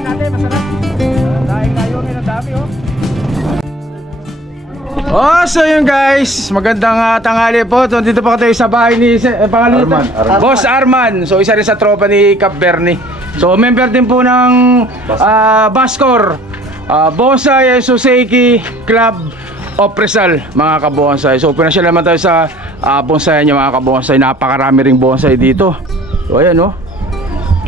Kaya natin, masarap. Dahil kayo, ang dami oh. Oh, so yun guys, magandang tanghali po. So, dito po tayo sa bahay ni Arman. Boss Arman. So isa rin sa tropa ni Cap Bernie. So member din po ng Baskor, Bonsai Society Club of Rizal, mga kabonsai. So pinasyal naman tayo sa bonsai niya, mga kabonsai. Napakarami ring bonsai dito. So ayan oh.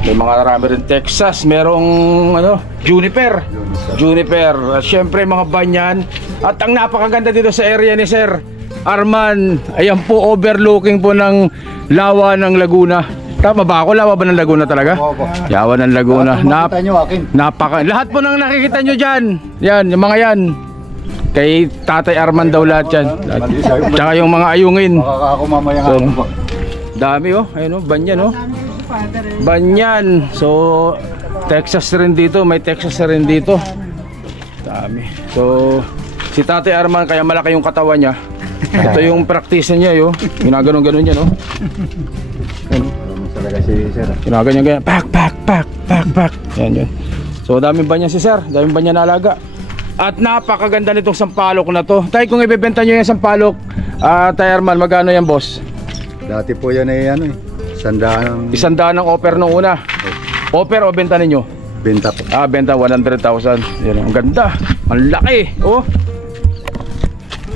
May mga marami rin Texas, merong ano, Juniper. At syempre mga banyan. At ang napakaganda dito sa area ni Sir Arman, ayan po, overlooking po ng lawa ng Laguna. Tama ba ako? Lawa ba ng Laguna talaga? Lawa ng Laguna. Lahat po nang nakikita nyo dyan. Yan, yung mga yan. Kay Tatay Arman daw lahat yan. Tsaka yung mga ayungin. So, dami oh, ayun oh, banyan oh. Banyan. So Texas rin dito, may Texas rin dito. Dami. So si Tatay Arman, kaya malaki yung katawan niya. Ito yung practice niya yo. Ginaganon-ganon niya no. Talaga si Sir. Ginaganyan. Pak. Yan. So daming banyan si Sir, daming banyan na alaga. At napakaganda nitong sampalok na to. Tay, kung ibebenta niyo yung sampalok, Tay Arman, magkano yan, boss? Dati po yan ay ano eh. Isandaan ng offer nung una. Offer o benta ninyo? Benta po. Benta 100,000. Yan, ang ganda. Ang laki. Oh.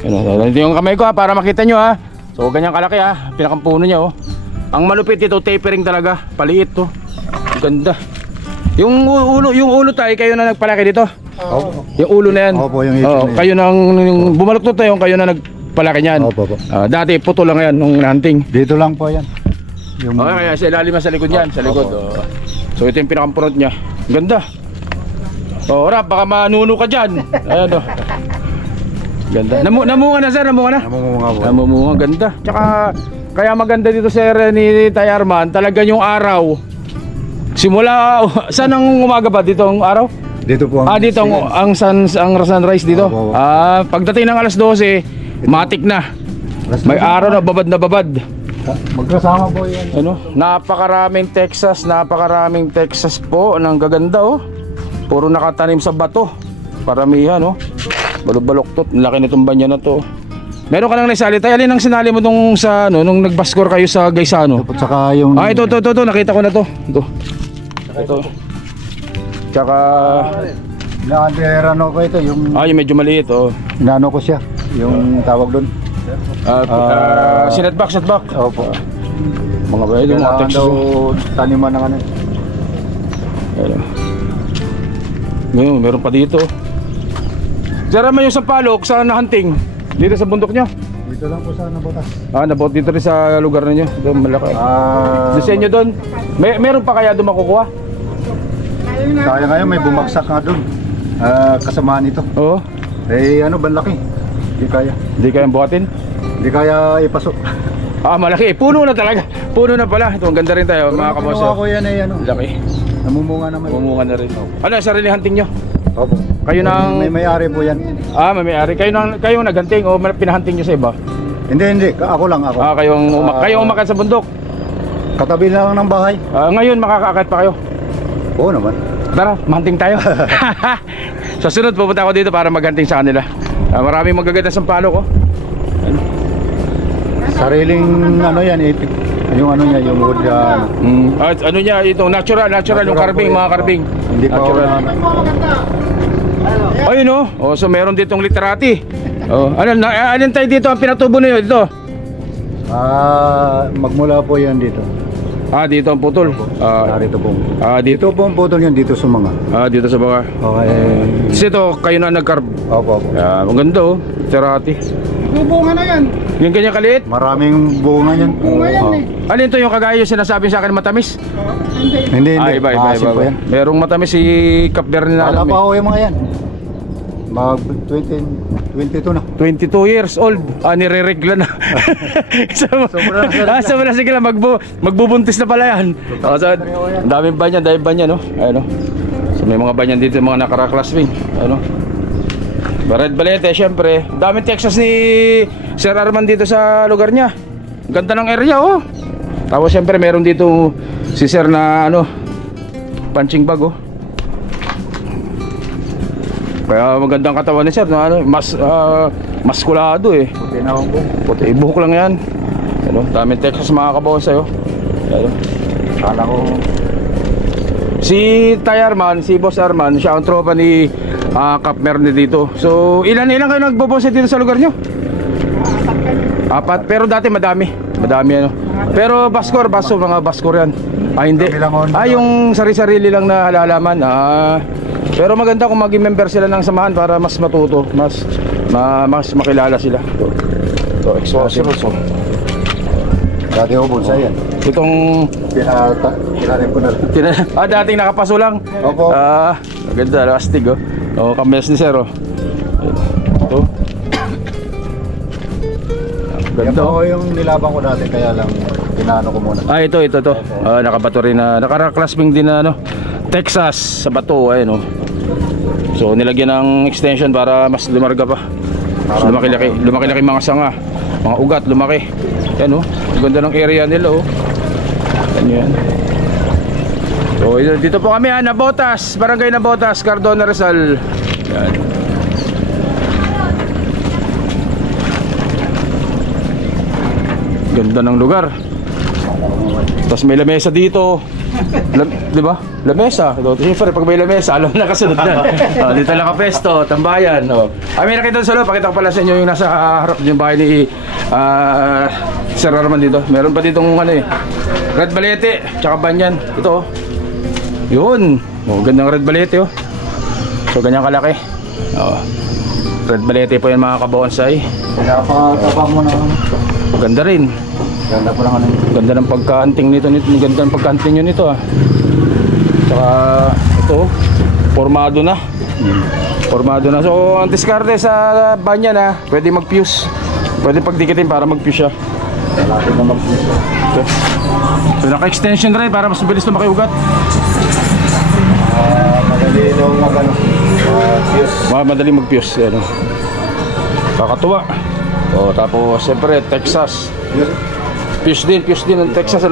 Yan, ito yung kamay ko para makita nyo ha. So ganyan kalaki ha. Pinakampuno niya oh. Ang malupit ito, tapering talaga. Paliit to. Ang ganda. Yung ulo tayo, kayo na nagpalaki dito? Opo. Yung ulo na yan? Opo, yung ito na yan. Kayo nang bumaluktot tayo, kayo na nagpalaki niyan? Opo. Dati puto lang yan nung hunting. Dito lang po yan. Kaya sa ilalim sa likod yan, sa likod. So ito yung pinakampurot niya. Ganda. Rap, baka manuno ka dyan. Ayan o. Ganda. Namunga na sir, namunga na? Namunga po. Namunga, ganda. Tsaka kaya maganda dito sir ni Tay Arman, talaga yung araw. Simula, saan ang umaga ba dito ang araw? Dito po dito ang sunrise dito. Pagdating ng alas 12, matik na. May araw na babad. Magkasama po yan. Ano? Napakaraming Texas po. Ang gaganda oh. Puro nakatanim sa bato. Paramihan oh. Balok-baloktot. Laki nitong banyan na to. Meron ka nang naisali tayo. Alin ang sinali mo nung sa ano, nung nagbaskor kayo sa Gaisano? Tsaka yung ito. Nakita ko na to. Ito. Tsaka Naanderano ko ito yung yung medyo maliit oh. Inano ko siya. Yung tawag doon. Setback. Opo. Mga ba yung mga Texas taniman ng ano. Meron pa dito. Sara man yung sampalok sa hunting dito sa bundok nyo? Dito lang po sa Nabotas. Nabot dito rin sa lugar ninyo. Doon malaki. Disenyo doon. Meron pa kaya doon makukuha? Kaya ngayon may bumagsak nga doon. Kasamaan ito. Oo. Banlaki. Hindi kaya. Hindi kayang buhatin? Hindi kaya ipasok. Malaki. Puno na talaga. Puno na pala. Ito, ang ganda rin tayo, mga kaboso. Ako yan ay ano. Laki. Namumunga naman. Namumunga na rin. Ano, sarili hunting nyo? Opo. Kayo nang may-ari po yan. May-ari. Kayo naghanting o pinahunting nyo sa iba? Hindi. Ako lang. Kayong umakyat sa bundok? Katabi lang ng bahay. Ngayon, makakaakit pa kayo? Oo naman. Tara, mahunting tayo. Sa sunod, pupunta ako dito para maghunting sa kanila. Maraming magaganda sampalok oh. Sariling ano yan, yung ano niya, yung wood ano niya, itong natural yung carving, mga carving. Hindi pa natural. Ayun oh. So meron ditong literati. Alin tayo dito ang pinatubo niyo dito? Magmula po yan dito. Dito ang putol. Narito po. Dito po ang putol yan, dito sa mga. Dito sa mga. Okay. Ito, kayo na nag-carve. Opo. Ang ganda oh, literati. Bunga na yan. Yung ganyan kaliit? Maraming bunga yan. Bunga yan Alin to yung kagaya yung sinasabi sa akin matamis? Hindi. Iba. Merong matamis si Cap Bernie na alam. Wala pa ako yung mga yan. Mag 22 na. 22 years old. Nire-regla na. Sobra na sige lang. Magbubuntis na pala yan. Ang daming banyan no? Ayun, no? So may mga banyan dito, mga nakaraklaswing. Ano? Red Balete, syempre. Daming Texas ni Sir Arman dito sa lugar niya. Ganda ng area oh. Tapos syempre meron dito si Sir na ano, punching bag oh. Kaya magandang katawan ni sir, ano, maskulado eh. Puti na akong buhok. Puti, buhok lang yan. Ano, daming Texas mga kabonsay oh. Ano. Kala ko Si Tay Arman, si Boss Arman, siya ang tropa ni Cap Bernie dito. So, ilan kayo nagbobonsay dito sa lugar nyo? 4, pero dati madami ano. Pero Baskor, mga Baskor yan. Hindi. Yung sarili-sarili lang na halalaman. Pero maganda kung maging member sila ng samahan para mas matuto, mas makilala sila. So, exposure so. dati ako bonsai yan. Itong Pinanim ko na rin. dating nakapaso lang. Opo. Maganda, astig oh. Oh, kames ni sir oh. Ito. Yan Ganda po oh. yung nilaban ko dati, kaya lang pinaano ko muna. Ito. Nakabato rin na, nakaklasping din na ano, Texas sa bato, ayun oh. So nilagyan ng extension para mas lumarga pa. Mas lumaki-laki mga sanga, mga ugat, lumaki. Yan oh, ang ganda ng area nila oh. Yan. So dito po kami Nabotas, Barangay Nabotas, Cardona, Rizal. Yan. Ganda ng lugar. Tapos may lamesa dito. Di ba? Lamesa. Siyempre pag may lamesa, alam na kasunod na. Dito lang kapesto, tambayan. May nakita sa loob. Pakita ko pala sa inyo yung nasa harap yung bahay ni Sir Arman dito. Meron pa ditong Red Balete, tsaka Banyan. Ito yun. Gandang Red Balete oh. So ganyan kalaki. Red Balete po yan mga kabonsay. Pinapatapang mo na. Ganda rin. Ganda po lang ano. Ganda ng pagka-hunting nito. Ganda ng pagka-hunting nyo nito Tsaka ito, formado na. Formado na. So ang diskarte sa Banyan pwede mag-fuse. Pwede pagdikitin para mag-fuse siya. Malapit na mag-fuse. So naka-extension rin para mas mabilis na makiugat. Madali daw mag-fuse. Madali mag-fuse. Kakatuwa. Tapos siyempre Texas. Fuse din ang Texas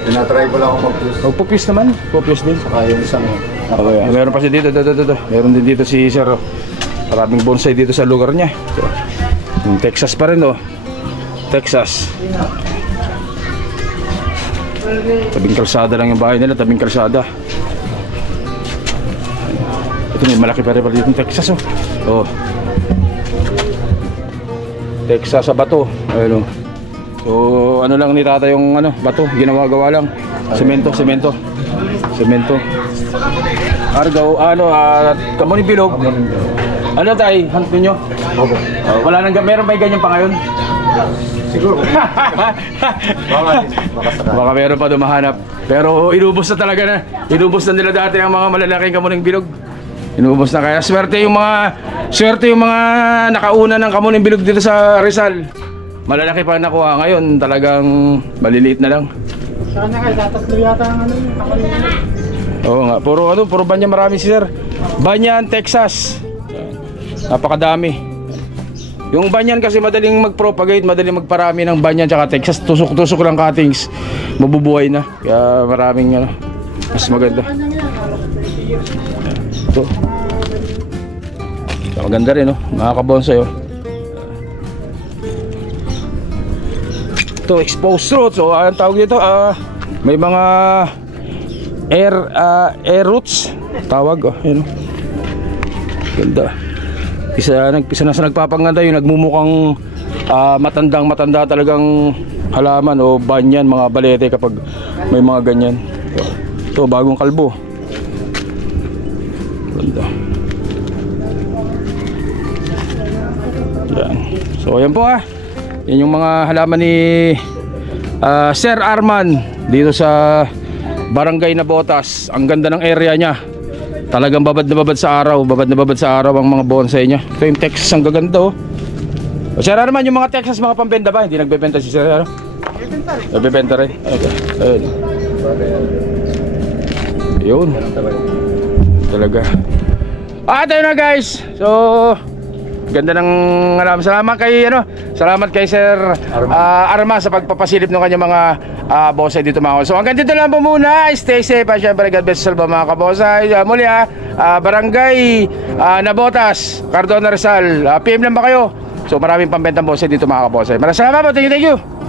Tinatry ko lang ako mag-fuse. Magpo-fuse naman. Fuse din. Saka yung isang Okay. Meron pa siya dito. Meron din dito si Sir. Maraming bonsai dito sa lugar niya. So, yung Texas pa rin Texas. Tabing kalsada lang yung bahay nila. Tabing kalsada. Ito may malaki pa rin dito yung Texas Texas sa bato. Ayun So ano lang ni tata yung bato, ginawa-gawa lang. Semento. Argaw, Kamuning Bilog. Ano tay, hunt niyo? Opo. Wala nang meron ba ganyan pa ngayon? Siguro. Baka meron pa dumahanap. Pero inubos na talaga na. Inubos na nila dati ang mga malalaking Kamuning Bilog. Inubos na, kaya swerte yung mga nakauna ng Kamuning Bilog dito sa Rizal. Malalaki pa nakuha, ngayon talagang maliliit na lang. Sana kayo, tatatlo yata ang Kamuning Bilog. Oo nga, puro Banyan marami si Sir. Banyan, Texas. Napakadami. Yung Banyan kasi madaling mag-propagate, madaling magparami ng Banyan tsaka Texas. Tusok-tusok lang cuttings, mabubuhay na. Kaya maraming mas maganda. Ito. Maganda rin mga kabonsay Ito, exposed roots. So ang tawag dito, may mga air roots tawag yun. Ganda. Isa na sa nagpapanganda yung nagmumukhang matanda talagang halaman o banyan, mga balete kapag may mga ganyan. Ito, bagong kalbo. Ganda. Yan. So ayan po yan yung mga halaman ni Sir Arman dito sa Barangay Nabotas. Ang ganda ng area niya. Talagang babad na babad sa araw ang mga bonsai niya. Ito yung Texas, ang gaganda Sir Arman, yung mga Texas, mga pambenta ba? Hindi nagbebenta si Sir nagbebenta rin. Okay. Ayun. Yun. Talaga. Tayo na guys. So Ganda ng salamat kay salamat kay Sir Arma sa pagpapasilip ng kanyang mga bonsai dito mga. So hanggang dito lang po muna. Stay safe at syempre God bless sa mga kabonsai. Muli Barangay Nabotas, Cardona Rizal. PM lang ba kayo? So maraming pambentang bonsai dito mga kabonsai. Maraming salamat po. Thank you.